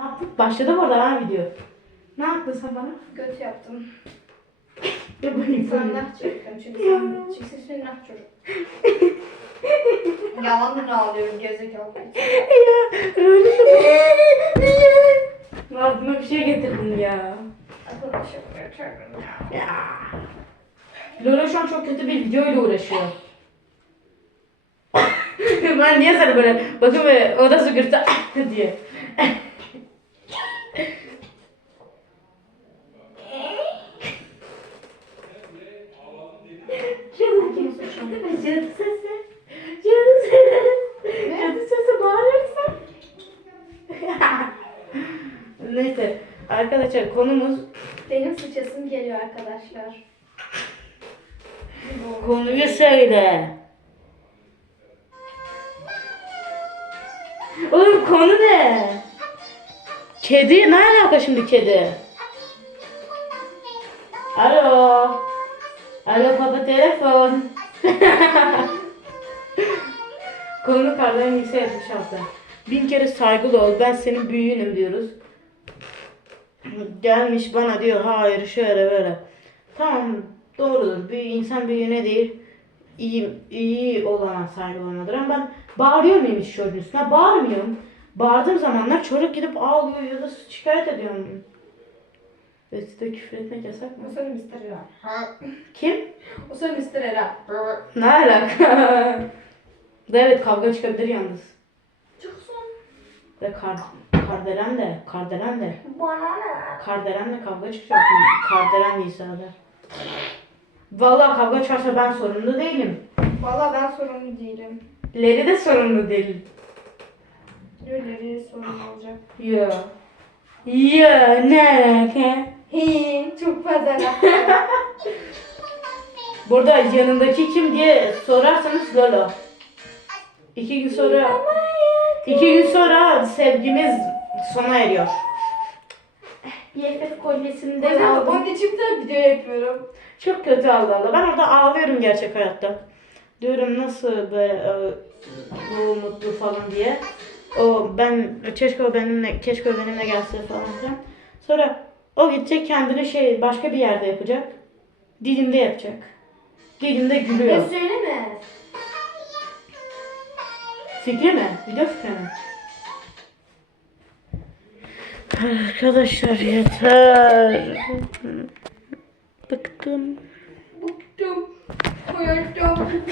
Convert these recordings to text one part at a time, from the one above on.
Ne yaptık? Başladı bu arada ha video. Ne yaptın sen bana? Göt yaptım. Dur bakayım. Sana nah çektim çünkü sen, çünkü sen nah çocuk. Yalandan ağlıyorum gerizekalı. ya öyle Aklıma bir şey getirdin ya. Arkadaşım gerçekten. Ya. Lola şu an çok kötü bir video ile uğraşıyor. ben niye sana böyle bakın böyle o da sıkırtı diye. Cadı sesi. Cadı sesi. Cadı sesi bağırırsan. Neyse arkadaşlar konumuz Benim sıçasım geliyor arkadaşlar. Konuyu söyle. Oğlum konu ne? Kedi ne alaka şimdi kedi? Alo. Alo baba telefon. konu kardan yükseltmiş hafta. Bin kere saygılı ol ben senin büyüğünüm diyoruz. Gelmiş bana diyor hayır şöyle böyle. Tamam doğrudur. Bir insan büyüğüne değil iyi, iyi olana saygılanmadır. Ama ben bağırıyor muyum hiç çocuğun üstüne? Bağırmıyorum. Bağırdığım zamanlar çocuk gidip ağlıyor ya da şikayet ediyorum. Ve size küfür etmek yasak mı? O senin Mr. Era. Kim? O senin Mr. Era. Ne alaka? evet kavga çıkabilir yalnız. Çıksın. Ve kar, kardelen de, kardelen de, Bana ne? kardelen de kavga çıkacak. Kardelen Nisa'da. Vallahi kavga çıkarsa ben sorumlu değilim. Valla ben sorumlu değilim. Leri de sorumlu değil. Öyle sorun olacak. Ya. Ya ne alaka? Hi, çok fazla. Burada yanındaki kim diye sorarsanız Lolo. İki gün sonra iki gün sonra sevgimiz sona eriyor. BFF kolyesini de Ben aldım. onun için de video yapıyorum. Çok kötü Allah Allah. Ben orada ağlıyorum gerçek hayatta. Diyorum nasıl böyle e, bu mutlu falan diye. O ben keşke o benimle keşke o benimle gelse falan filan. Sonra o gidecek kendini şey başka bir yerde yapacak. Dilimde yapacak. Dilimde gülüyor. Söyleme. Fikri mi? Video fikri mi? Arkadaşlar yeter. Bıktım. Bıktım. Koyardım.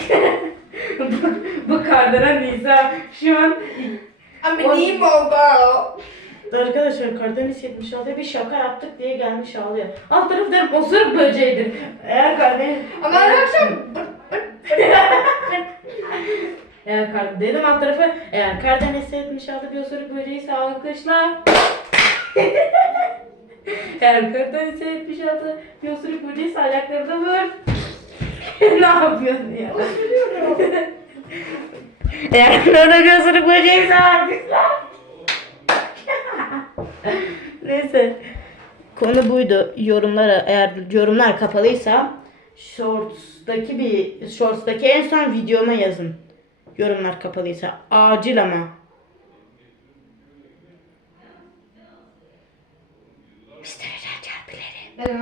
Bu kardelen Nisa şu an Ama neyim oldu? Arkadaşlar Karadeniz 76'ya bir şaka yaptık diye gelmiş ağlıyor. Alt tarafı derim osuruk böceğidir. Eğer Karadeniz... Ama her akşam Eğer kar... Dedim alt tarafı eğer Karadeniz 76 bir osuruk böceğiyse alkışlar. eğer Karadeniz 76 bir osuruk böceğiyse ayaklarında vur. ne yapıyorsun ya? eğer osuruk böceğiyse alkışlar. Neyse. Konu buydu. Yorumlara eğer yorumlar kapalıysa Shorts'taki bir Shorts'taki en son videoma yazın. Yorumlar kapalıysa acil ama. Mr. Recep Bileri. Ben